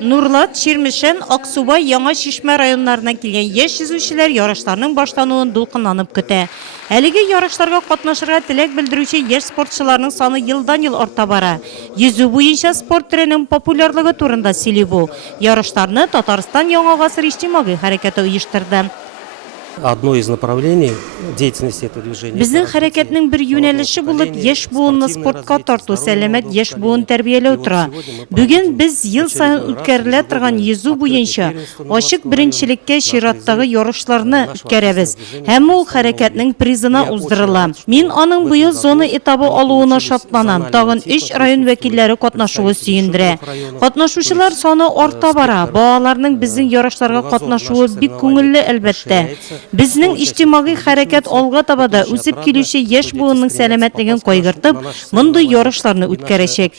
Нурлат, Ширмешен, Аксубай, Яңа Шишмә районнарынан килгән яшь йөзүчеләр ярышларның башлануын дулкынланып көтә. Әлеге ярышларга катнашырга теләк белдерүче яшь спортчыларның саны елдан-ел арта бара. Йөзү буенча спорт түренең популярлыгы турында сөйли бу. Ярышларны Татарстан Яңа гасыр иҗтимагый хәрәкәте оештырды. Одно из направлений деятельности этого движения. Безнең хәрәкәтнең бер юнәлеше булып яшь буынны спортка тарту, сәламәт яшь буын тәрбияләү тора. Бүген без ел саен үткәрелә торган йөзү буенча ачык беренчелеккә чираттагы ярышларны үткәрәбез. Һәм ул хәрәкәтнең призына уздырыла. Мин аның быел зона этабы алуына шатланам. Тагын 3 район вәкилләре катнашуы сөендерә. Катнашучылар саны арта бара. Балаларның безнең ярышларга катнашуы бик күңелле әлбәттә. Безнең иҗтимагый хәрәкәт алга табада үсеп килүче яшь буынның сәламәтлеген кайгыртып, мондый ярышларны үткәрәчәк.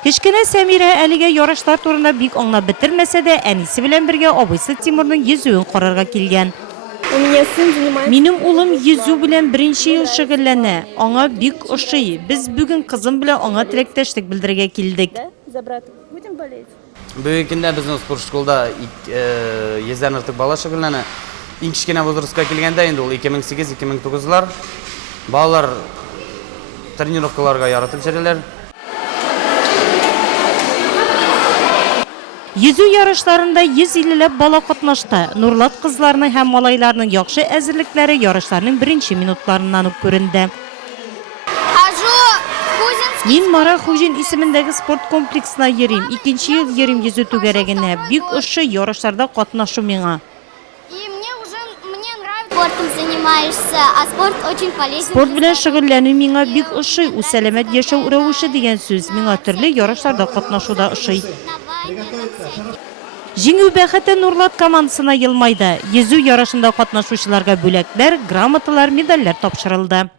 Кечкенә Сәмирә әлегә ярышлар турында бик аңлап бетермәсә дә, әнисе белән бергә абыйсы Тимурның йөзүен карарга килгән. Минем улым йөзү белән беренче ел шөгыльләнә. Аңа бик ошый. Без бүген кызым белән аңа теләктәшлек белдерергә килдек. Бүгінгі күнде біздің спорт школда 100-ден артық бала шөгыльләнә. Иң кішкене возрастқа келгенде енді ол 2008-2009-лар. Балалар тренировкаларға яратып жүрелер. Йөзү ярышларында 150 бала катнашты. Нурлат кызларының һәм малайларның яхшы әзерлекләре ярышларның беренче минутларыннан ук күренде. Мин Мара Хужин исемендәге спорт комплексына йөрим. 2нче ел йөрим йөзү түгәрәгенә. Бик ошый ярышларда катнашу миңа. Спортом занимаешься, а спорт очень полезен. Спорт белән шөгыльләнү миңа бик ошый. Үз сәламәт яшәү рәвеше дигән сүз. Миңа төрле ярышларда катнашуда ошый. Җиңү бәхете Нурлат командасына елмайды. Йөзү ярышында катнашучыларга бүләкләр, грамоталар, медальләр тапшырылды.